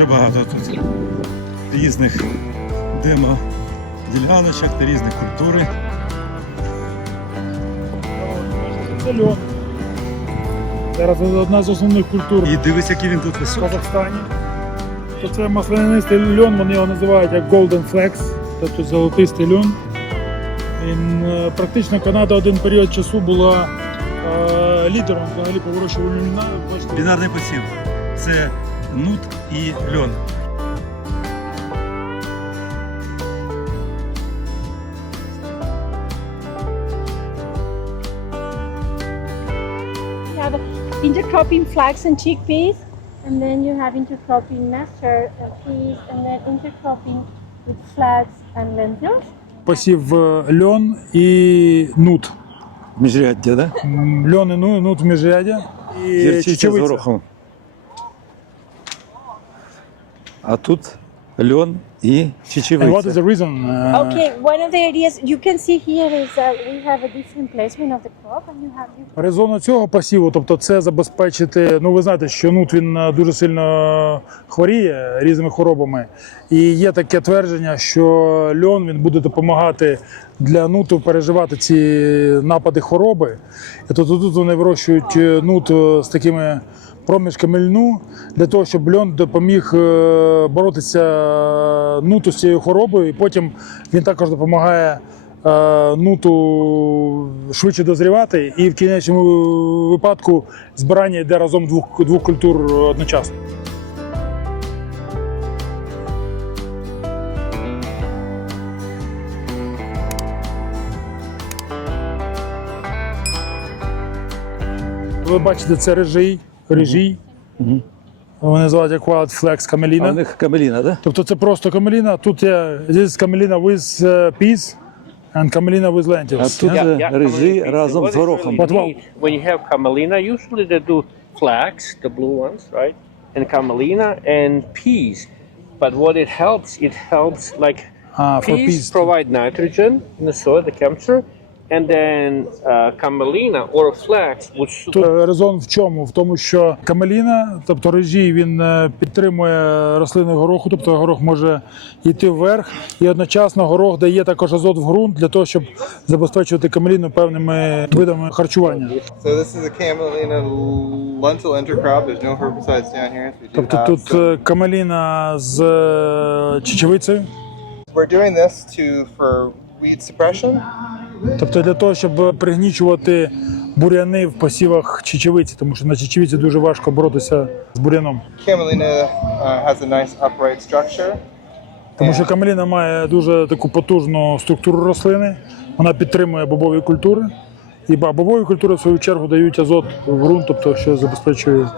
дуже багато тут різних демо-діляночок та різних культури. Це льон. Зараз одна з основних культур І дивись, який він тут в високий. Казахстані. То це маслянистий льон, вони його називають як Golden Flex, тобто золотистий льон. Він, е, практично Канада один період часу була е, лідером взагалі по вирощуванню льна. Бачите, Бінарний посів. Це нут і льон. You have intercropping flax and chickpeas, and then you have intercropping mustard uh, peas, and then intercropping with flax and lentils. посів е, льон і нут. Міжряддя, да? М, Льон і ну- нут в міжрядя. І Гірчиця з чечевиця. горохом. А тут льон і And what is чечевиця. the reason? е, Okay, one of the ideas you can see here is that we have a different placement of the crop, and you have different. Резону цього посіву, тобто це забезпечити. Ну ви знаєте, що нут він е, дуже сильно хворіє різними хворобами. І є таке твердження, що льон він буде допомагати для нуту переживати ці напади хвороби. І тобто тут вони вирощують е, нут е, з такими проміжками льну для того, щоб льон допоміг е, боротися е, нуту з цією хворобою, і потім він також допомагає е, нуту швидше дозрівати, і в кінечному випадку збирання йде разом двох, двох культур одночасно. Ви бачите, це режий, режій. Вони називають як Wild Flex А камеліна. у них камеліна, да? Тобто це просто камеліна. Тут є this is камеліна with uh, peas and камеліна with lentils. А тут yeah? е, рижі разом What з is горохом. really But what- neat, when you have camelina, usually they do flax, the blue ones, right? And camelina and peas. But what it helps, it helps like Ah, for peas, peas. provide nitrogen in the soil, the chemistry, And then uh, camelina or flax su- Тут е, резон в чому? В тому, що камеліна, тобто режій, він е, підтримує рослини гороху, тобто горох може йти вверх, і одночасно горох дає також азот в ґрунт для того, щоб забезпечувати камеліну певними видами харчування. So this is a camelina lentil intercrop. There's no herbicides down here. We do Тобто have тут some- е, камеліна з е, чечевицею. We're doing this to for weed suppression. Тобто для того, щоб пригнічувати буряни в посівах чечевиці, тому що на чечевиці дуже важко боротися з буряном. Uh. Тому що камеліна має дуже таку потужну структуру рослини, вона підтримує бобові культури. І бобові культури, в свою чергу, дають азот в ґрунт, тобто що забезпечує.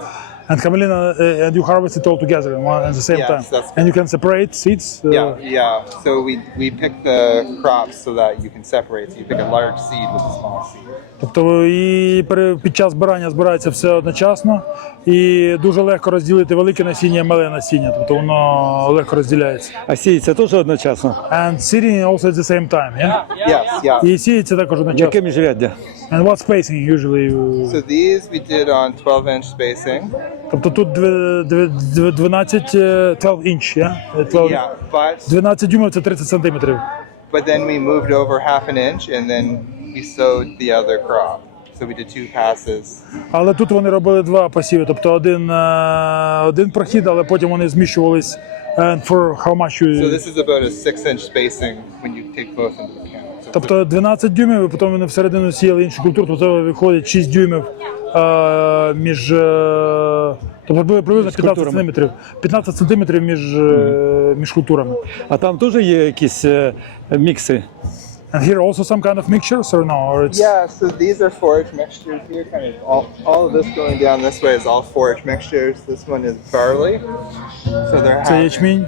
And camelina, uh, and you harvest it all together in one- at the same Yes, time. that's- And you can separate seeds. uh, Yeah, yeah. So we, we pick the crops so that you can separate. So you pick a large seed with a small seed. Тобто і пере- під час збирання збирається все одночасно, і дуже легко розділити велике насіння і мале насіння, тобто воно легко розділяється. А сіється теж одночасно. And seeding also at the same time, yeah? Yes, yeah. І сіється також одночасно. Яке міжряддя? And what spacing usually? you- So these we did on 12 inch spacing. Тобто тут две- две- две- 12, е, 12 inch, yeah? Е, 12, Yeah, but 12 дюймів це 30 сантиметрів. but then we moved over half an inch and then we sowed the other crop. So we did two passes. Але тут вони робили два посіви, тобто один, е, один прохід, але потім вони зміщувались. And for how much you... So this is about a six inch spacing when you take both into Тобто 12 дюймів, і потім вони всередину сіяли іншу культуру, тобто виходить 6 дюймів а, між. Е, тобто буде приблизно 15 культурами. сантиметрів. 15 сантиметрів між, е, між культурами. А там теж є якісь е, мікси. And here also some kind of mixtures or no? Or it's... Yeah, so these are forage mixtures here. Kind of all, all of this going down this way is all forage mixtures. This one is barley. So they're Це half, ячмінь.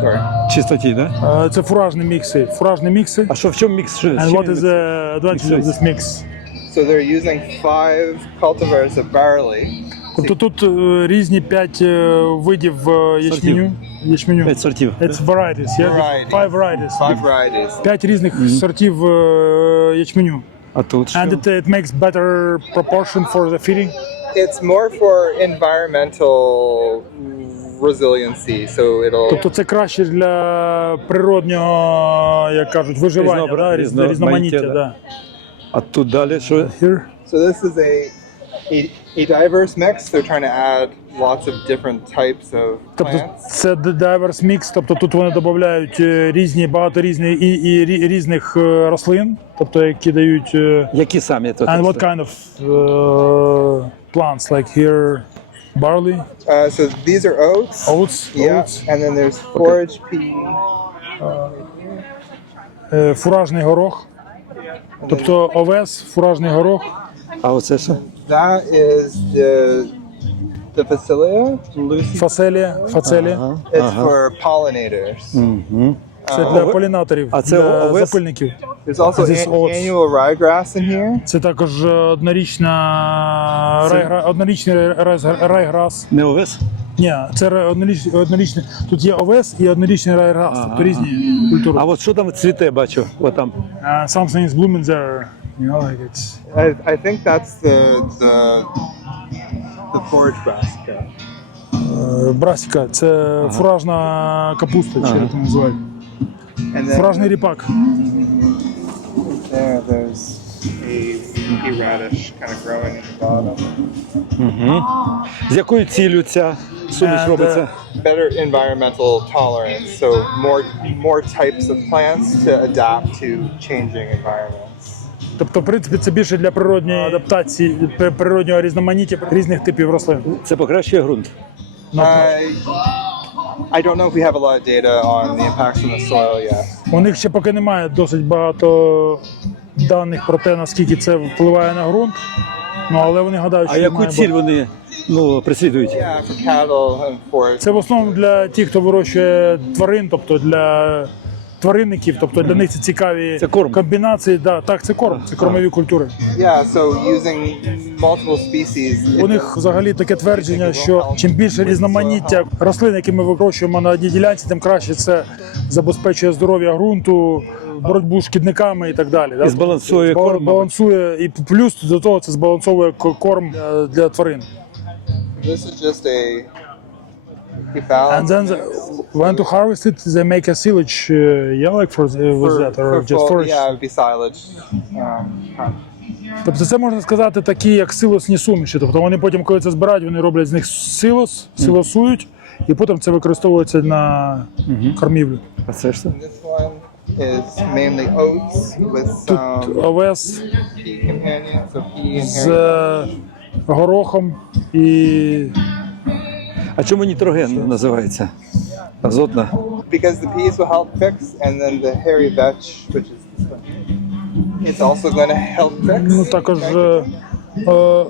sorry. Чистоті, да? Е, Це фуражні мікси. Фуражні мікси. А що в чому мікс? Що- з And чим what він is мікс? the advantage of this mix? So they're using five cultivars of barley. Тобто тут е, різні 5 видів е, ячменю. Ячменю. П'ять сортів. It's varieties, yeah? Variety. Five varieties. Five varieties. 5 різних сортів е, ячменю. А тут що? And it, it makes better proportion for the feeding. It's more for environmental resiliency, so it'll. Тобто це краще для природнього, як кажуть, виживання, Різнобра- да? різ- різноманіття, різноманіття. да. Да. А тут далі що? Here. So this is a, a a diverse mix. They're trying to add lots of different types of Тобто plants. це diverse mix, тобто тут вони додають е, різні, багато різних і, і рі- різних е, рослин, тобто які дають. е, Які самі тут? And what kind of uh, plants like here? Barley, Uh, so these are oats. oats, Yeah, oats, and then there's forage pea. е, фуражний горох. Тобто овес, фуражний горох. А оце що? That is the the Facilia lucy. Фаселія, фацелія. Ага, It's ага. for pollinators. Мгм. Це для полінаторів, А це для овес? запильників. There's also This an- oats. annual ryegrass in here. Це також е, однорічна райгра, однорічний райгра- райграс. Не овес? Ні, це ре- одноріч, однорічний. Тут є овес і однорічний райграс, тобто різні культури. А от що там цвіте, бачу? От там. Uh, something is blooming there. You know, like it's I, I think that's the the the forage brassica. е, брасіка, це фуражна капуста, чи як це називають. And then Фуражний ріпак. there, there's a pea radish kind of growing in the bottom. Угу. З якою ціллю ця суміш And, робиться? Better environmental tolerance, so more more types of plants to adapt to changing environments. Тобто, в принципі, це більше для природньої адаптації, природнього різноманіття різних типів рослин. Це покращує ґрунт. I, I don't know if we have a lot of data on the impacts on the soil yet. У них ще поки немає досить багато даних про те, наскільки це впливає на ґрунт. Ну але вони гадають, А що яку має ціль бути. вони ну, преслідують? Yeah, for cattle and for Це в основному для тих, хто вирощує тварин, тобто для тваринників, тобто для них це цікаві Це корм. комбінації. Да, так, це корм, це кормові культури. yeah. So using multiple species. У них взагалі таке твердження, що чим більше різноманіття рослин, які ми вирощуємо на одній ділянці, тим краще це забезпечує здоров'я ґрунту, боротьбу з шкідниками і так далі. да. І збалансує Збал- корм, балансує і плюс до того це збалансовує к- корм е, для тварин. This is just a And then the, when to harvest it, they make a silage, uh, yeah, like for, uh, with for, that, or for just forage. yeah, it would be silage. Um, Тобто це можна сказати такі, як силосні суміші. Тобто вони потім, коли це збирають, вони роблять з них силос, силосують, і потім це використовується на кормівлю. А це ж це? this one is mainly oats with Тут овес pea companions, so pea and з е, горохом і А чому нітроген називається? Азотна. Because the peas will help fix, and then the hairy vetch, which is this one, it's also going to help fix. ну, також е, е,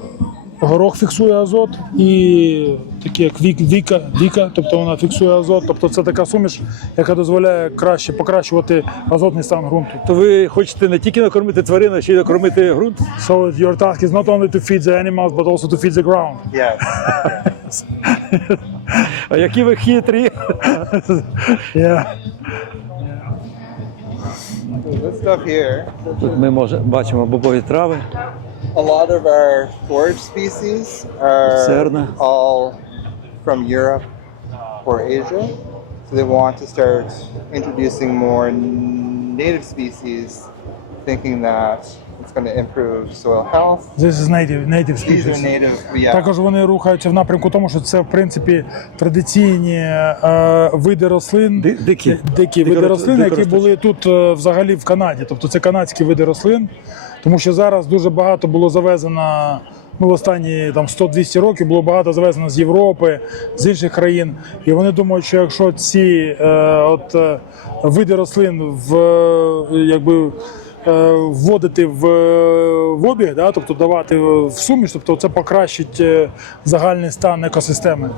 горох фіксує азот і такі як вік, віка, віка, тобто вона фіксує азот. Тобто це така суміш, яка дозволяє краще покращувати азотний стан ґрунту. То ви хочете не тільки накормити тварин, а ще й накормити ґрунт? So your task is not only to feed the animals, but also to feed the ground. Yes. А які ви хитрі? Yeah. This stuff here, Тут ми може, бачимо бобові трави. a lot of our forage species are Cerna. all from Europe or Asia. So they want to start introducing more native species, thinking that it's going to improve soil health. This is native, native These are species. native, yeah. Також вони рухаються в напрямку тому, що це в принципі традиційні е, види рослин, Ди- дикі. дикі види рослин, які були тут е, взагалі в Канаді. Тобто це канадські види рослин, тому що зараз дуже багато було завезено. Ну, в останні там 100-200 років було багато завезено з Європи, з інших країн. І вони думають, що якщо ці е, от, е, види рослин в, е, якби, е, вводити в, в обіг, да, тобто давати в суміш, тобто це покращить е, загальний стан екосистеми.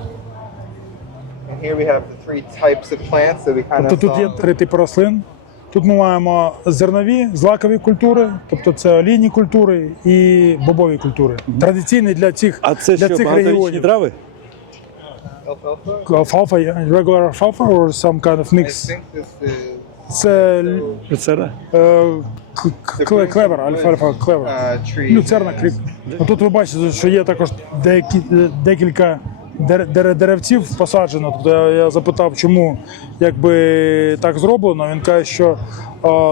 Тобто тут є три типи рослин. Тут ми маємо зернові, злакові культури, тобто це олійні культури і бобові культури. Традиційні для цих, А це для що, цих багаторічні регіонів. трави? Alfalfa. Yeah, regular alfalfa or some kind of mix? think this Це Люцерна? е, к- к- кле- клевер, альфа клевер. Люцерна кріп. Ну, Тут ви бачите, що є також деякі, декілька дер- дер- деревців посаджено. Тобто я, я запитав, чому якби так зроблено. Він каже, що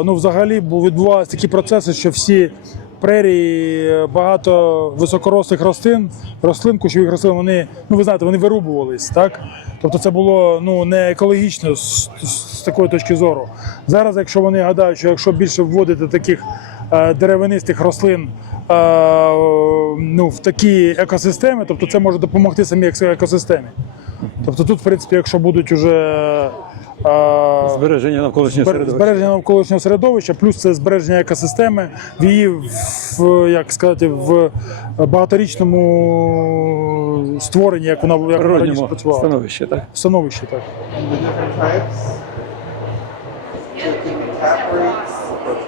ну, взагалі відбувалися такі процеси, що всі прерії, е, багато високорослих рослин, рослин, кущових рослин, вони, ну ви знаєте, вони вирубувались, так? Тобто це було ну, не екологічно з, з такої точки зору. Зараз, якщо вони гадають, що якщо більше вводити таких деревинистих рослин е, ну, в такі екосистеми, тобто це може допомогти самій екосистемі. Тобто тут, в принципі, якщо будуть уже е, Збереження навколишнього середовища. збереження навколишнього середовища, плюс це збереження екосистеми в її в, як сказати, в багаторічному створенні, як вона як вона раніше працювала. становищі, так? Становище, так.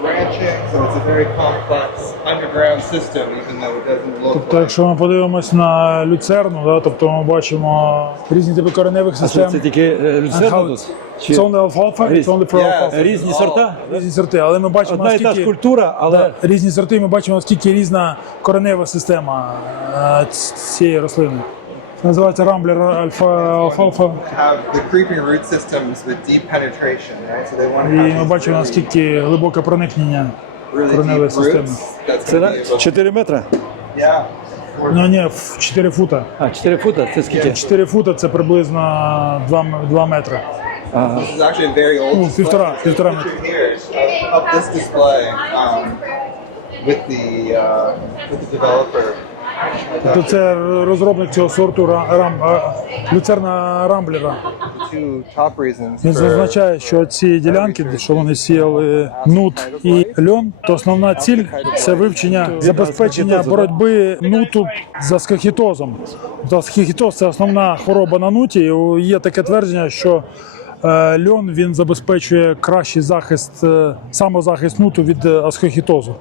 Branching, so it's a very complex underground system, even though it doesn't look Тобто, like якщо ми подивимось на люцерну, да, тобто ми бачимо різні типи кореневих А систем. це тільки е, люцерна тут? Чи It's only alfalfa, it's only for Yeah, alfalfa. різні сорта? Різні сорти, але ми бачимо Одна і та ж наскільки культура, але Да, різні сорти. Ми бачимо наскільки різна коренева система е, ц- цієї рослини. Це називається рамблер альфа алфалфа. have the creeping root systems with deep penetration, right? So they want to І ми бачимо наскільки глибоке проникнення. кореневої системи. це going to на be able 4 метри? yeah. Ну ні, в 4 фута. А, 4 фута? Це скільки? 4 фута це приблизно 2, 2 метри. Ага. Ну, півтора- півтора метра. here of, of this display um, with the uh, with the developer. Тобто це розробник цього сорту ра- рам, а, люцерна рамблера. Він зазначає, що ці ділянки, що вони сіяли нут і льон, то основна ціль це вивчення забезпечення боротьби нуту з аскохітозом. Тобто аскохітоз – це основна хвороба на нуті. І Є таке твердження, що е, льон він забезпечує кращий захист, е, самозахист нуту від е, аскохітозу.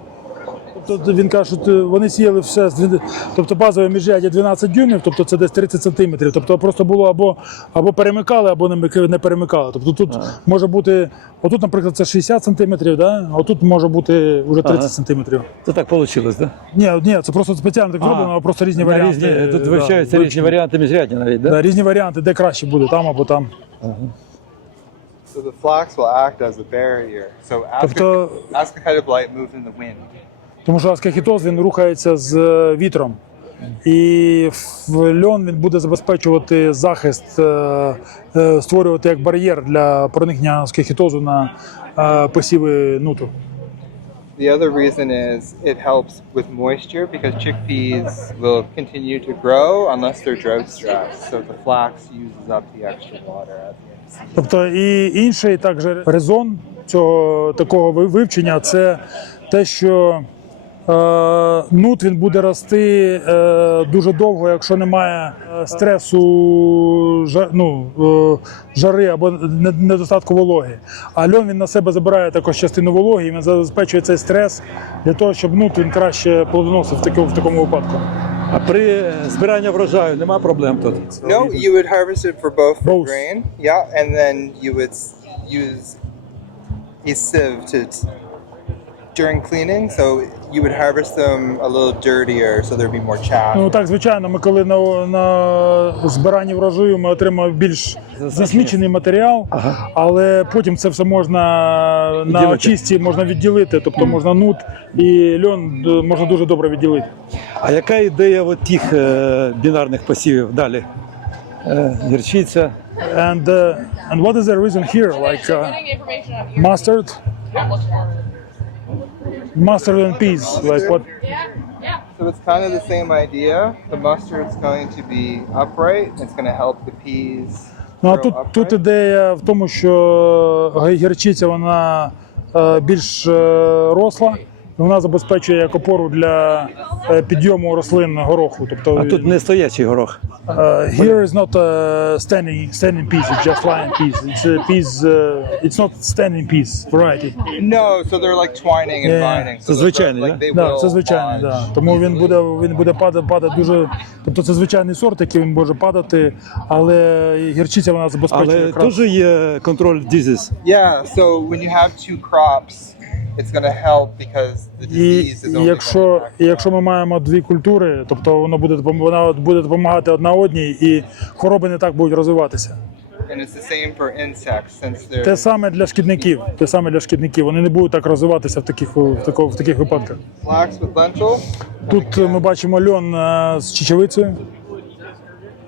Тобто він каже, що вони сіяли все, з тобто базове міжряддя 12 дюймів, тобто це десь 30 сантиметрів. Тобто просто було або, або перемикали, або не перемикали. Тобто тут може бути, отут, наприклад, це 60 сантиметрів, да? а отут може бути вже 30 Ага. сантиметрів. Це так вийшло, так? Да? Ні, ні, це просто спеціально так зроблено, а просто різні варіанти. різні, тут да, різні вивчені. варіанти міжрядня навіть. Да? Да, різні варіанти, де краще буде, там або там. so the flax will act as a barrier. So Тобто- ascochyta blight moves in the wind. Тому що аскохітоз він рухається з е, вітром. І льон він буде забезпечувати захист, е, е, створювати як бар'єр для проникнення аскохітозу на посіви нуту. The other reason is it helps with moisture because chickpeas will continue to grow unless they're drought stressed. So the flax uses up the extra water at the end. Тобто і інший також резон цього такого ви- вивчення це те, що нут він буде рости е, дуже довго, якщо немає е, стресу ну, е, жари або недостатку вологи. А льон він на себе забирає також частину вологи, і він забезпечує цей стрес для того, щоб нут він краще плодоносив в такому, випадку. А при збиранні врожаю нема проблем тут. No, you would harvest it for both Both. grain, yeah, and then you would use a sieve to during cleaning. So you would harvest them a little dirtier, so there'd be more chaff. Ну так, звичайно, ми коли на, на збиранні врожаю ми отримаємо більш засмічений матеріал, але потім це все можна на Відділити. очисті можна відділити, тобто можна нут і льон д- можна дуже добре відділити. А яка ідея от тих е, бінарних посівів далі? Е, гірчиця. And, uh, and what is the reason here? Like uh, mustard. Mustard and peas. Like what? Yeah, yeah. So it's kind of the same idea. The mustard's going to be upright. It's going to help the peas. Ну а тут, тут ідея в тому, що гірчиця вона е, більш е, росла. І Вона забезпечує як опору для е, підйому рослин гороху. Тобто А тут не стоячий горох. Uh, here is not a standing standing piece; it's just lying piece. It's a piece. Uh, it's not standing piece variety. No, so they're like twining and Yeah. binding. So So they'll звичайний, like, да? Да, це звичайний, да. Тому він буде він буде падати, падати дуже. Тобто це звичайний сорт, який він може падати, але гірчиця вона забезпечує Але теж є контроль дізіс. Yeah, so when you have two crops it's to help because the disease is only якщо, і якщо ми маємо дві культури, тобто воно буде вона буде допомагати одна одній, і хвороби не так будуть розвиватися. And it's the same for insects since they're Те саме для шкідників. Те саме для шкідників. Вони не будуть так розвиватися в таких в такого в таких випадках. flax with lentil. Тут ми бачимо льон е, з чечевицею.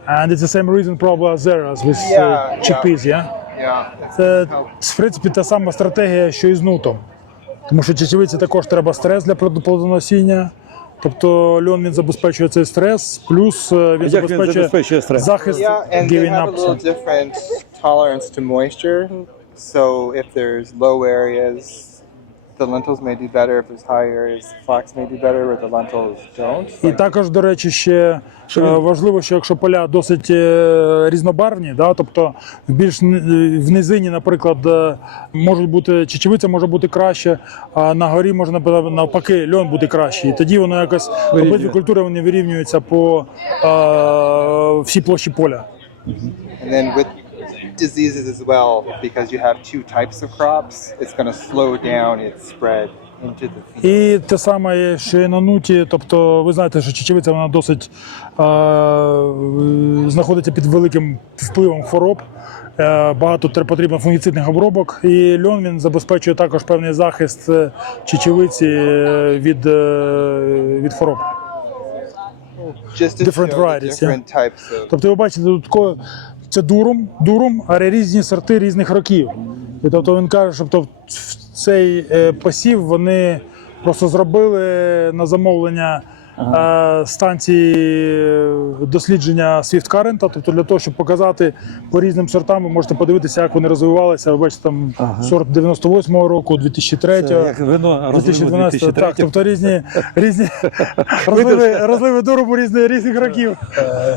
And it's the same reason probably as there as with Yeah, uh, chickpeas, yeah? Yeah, Це gonna в принципі та сама стратегія, що і з нутом. Тому що чечевиці також треба стрес для плод- плодоносіння. Тобто льон він забезпечує цей стрес, плюс е, він Як він забезпечує забезпечує стрес? захист Yeah, giving up. different tolerance to moisture. So if there's low areas, the lentils may do better. If there's high areas, flax may do better, where the lentils don't. І також, до речі, ще е, важливо, що якщо поля досить е, різнобарвні, да, тобто в більш ни- в низині, наприклад, е, можуть бути чечевиця може бути краще, а на горі може напевно, навпаки льон бути кращий. І тоді воно якось обидві культури вони вирівнюються по е, всій площі поля. And then with diseases as well, because you have two types of crops, it's going to slow down its spread. І те саме, що і на нуті, тобто ви знаєте, що чечевиця вона досить е, знаходиться під великим впливом хвороб. Е, багато потрібно фунгіцидних обробок, і льон він забезпечує також певний захист е, чечевиці е, від, е, від хвороб. Different varieties, yeah. different types of Тобто ви бачите, тут це дурум, дурум, але різні сорти різних років. І тобто він каже, що тобто, цей е, посів вони просто зробили на замовлення е, станції дослідження Swift Current, тобто для того, щоб показати по різним сортам, ви можете подивитися, як вони розвивалися. Ви бачите, там сорт 98-го року, 2003 Це як вино розливу 2012 2003 так, тобто різні, різні розливи, розливи дуруму різних, різних років.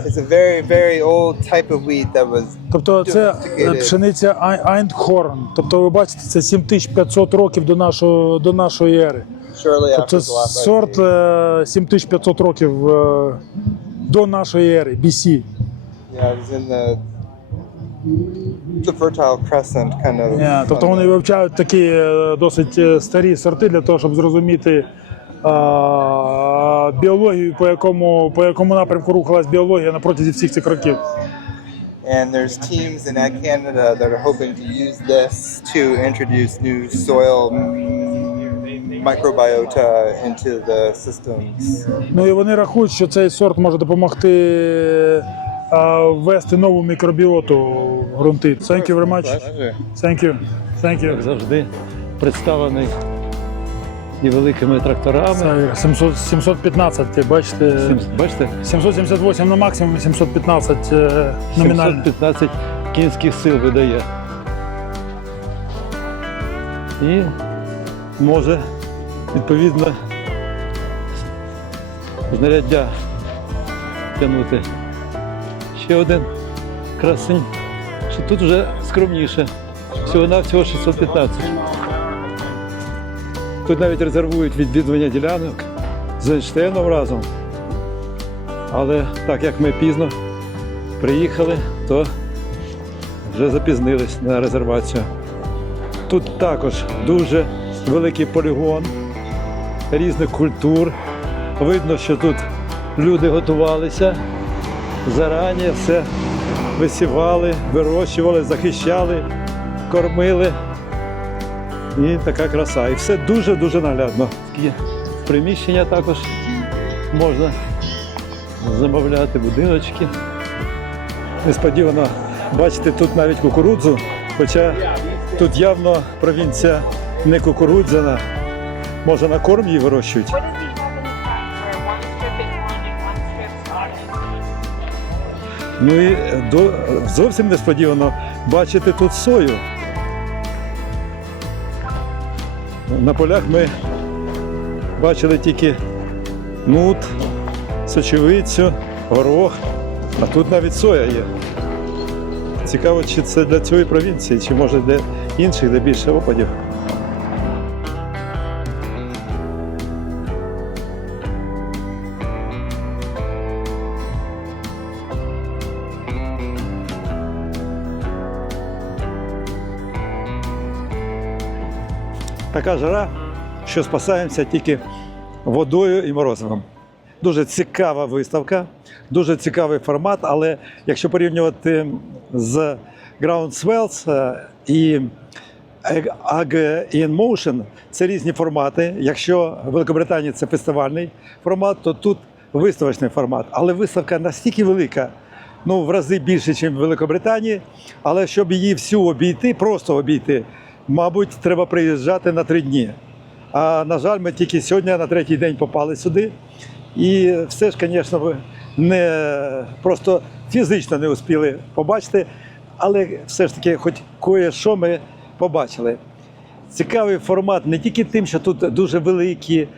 It's a very, very old type of wheat that was Тобто це е, пшениця Ай- Айндхорн. Тобто ви бачите, це 7500 років до нашого до нашої ери. Тобто ice сорт е, 7500 років е, до нашої ери, BC. Е, Тобто вони вивчають такі е, досить е, старі сорти для того, щоб зрозуміти е, біологію, по якому, по якому напрямку рухалась біологія на протязі всіх цих років. And there's teams in Canada that are hoping to use this to introduce new soil microbiota into the systems. Ну і вони рахують, що цей сорт може допомогти ввести нову мікробіоту в ґрунти. Thank you very much. Thank you. Thank you. Як завжди представлений і великими тракторами. Це 700, 715, ти бачите, Сім- Бачите, 778 на максимум, 715 е, номінально. 715 кінських сил видає. І може, відповідно, знаряддя тягнути. Ще один красень, що тут вже скромніше. Всього навсього 615. Тут навіть резервують відвідування ділянок з Ейнштейном разом. Але так як ми пізно приїхали, то вже запізнились на резервацію. Тут також дуже великий полігон різних культур. Видно, що тут люди готувалися, зарані все висівали, вирощували, захищали, кормили. І така краса. І все дуже-дуже наглядно. Такі приміщення також можна замовляти будиночки. Несподівано бачите тут навіть кукурудзу, хоча тут явно провінція не кукурудзяна. Може на корм її вирощують. Ну і до, зовсім несподівано бачити тут сою. На полях ми бачили тільки нут, сочевицю, горох, а тут навіть соя є. Цікаво, чи це для цієї провінції, чи може для інших, де більше опадів. Така жара, що спасаємося тільки водою і морозивом. Дуже цікава виставка, дуже цікавий формат, але якщо порівнювати з Groundswells е, і Ag in Motion це різні формати. Якщо в Великобританії це фестивальний формат, то тут виставочний формат. Але виставка настільки велика, ну в рази більше, ніж в Великобританії. Але щоб її всю обійти, просто обійти, мабуть, треба приїжджати на три дні. А на жаль, ми тільки сьогодні на третій день попали сюди. І все ж, звісно, не просто фізично не успіли побачити, але все ж таки, хоч кое-що ми побачили. Цікавий формат не тільки тим, що тут дуже великі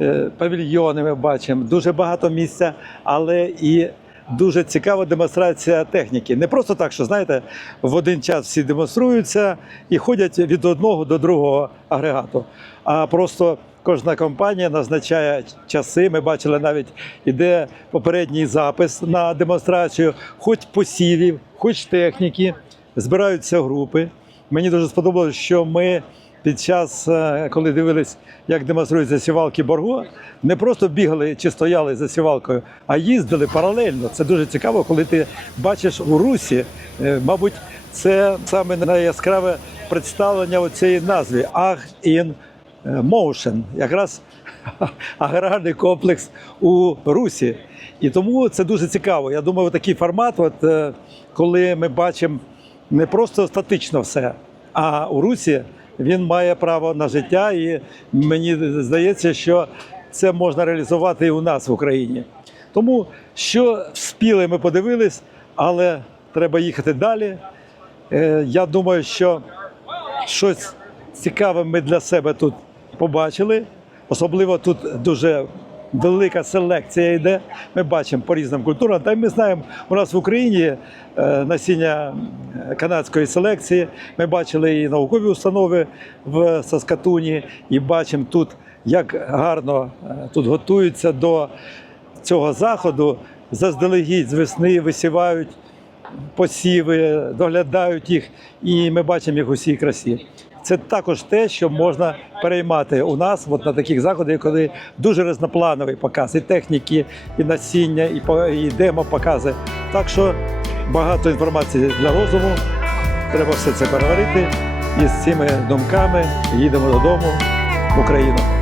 е, павільйони ми бачимо, дуже багато місця, але і дуже цікава демонстрація техніки. Не просто так, що знаєте, в один час всі демонструються і ходять від одного до другого агрегату. А просто кожна компанія назначає часи. Ми бачили навіть іде попередній запис на демонстрацію, хоч посівів, хоч техніки, збираються групи. Мені дуже сподобалось, що ми під час, е, коли дивились, як демонструються сівалки Борго, не просто бігали чи стояли за сівалкою, а їздили паралельно. Це дуже цікаво, коли ти бачиш у русі, е, мабуть, це саме найяскраве представлення у цій назві Ag in Motion, якраз аграрний комплекс у Русі. І тому це дуже цікаво. Я думаю, такий формат, от, е, коли ми бачимо не просто статично все, а у Русі він має право на життя, і мені здається, що це можна реалізувати і у нас в Україні. Тому що вспіли, ми подивились, але треба їхати далі. Е, Я думаю, що щось цікаве ми для себе тут побачили. Особливо тут дуже велика селекція йде. Ми бачимо по різним культурам. Та й ми знаємо, у нас в Україні е, насіння е, канадської селекції. Ми бачили і наукові установи в Саскатуні, і бачимо тут, як гарно е, тут готуються до цього заходу. Заздалегідь з весни висівають посіви, доглядають їх, і ми бачимо їх у всій красі. Це також те, що можна переймати у нас от на таких заходах, коли дуже різноплановий показ і техніки, і насіння, і, і демо-покази. Так що багато інформації для розуму. Треба все це переварити. І з цими думками їдемо додому в Україну.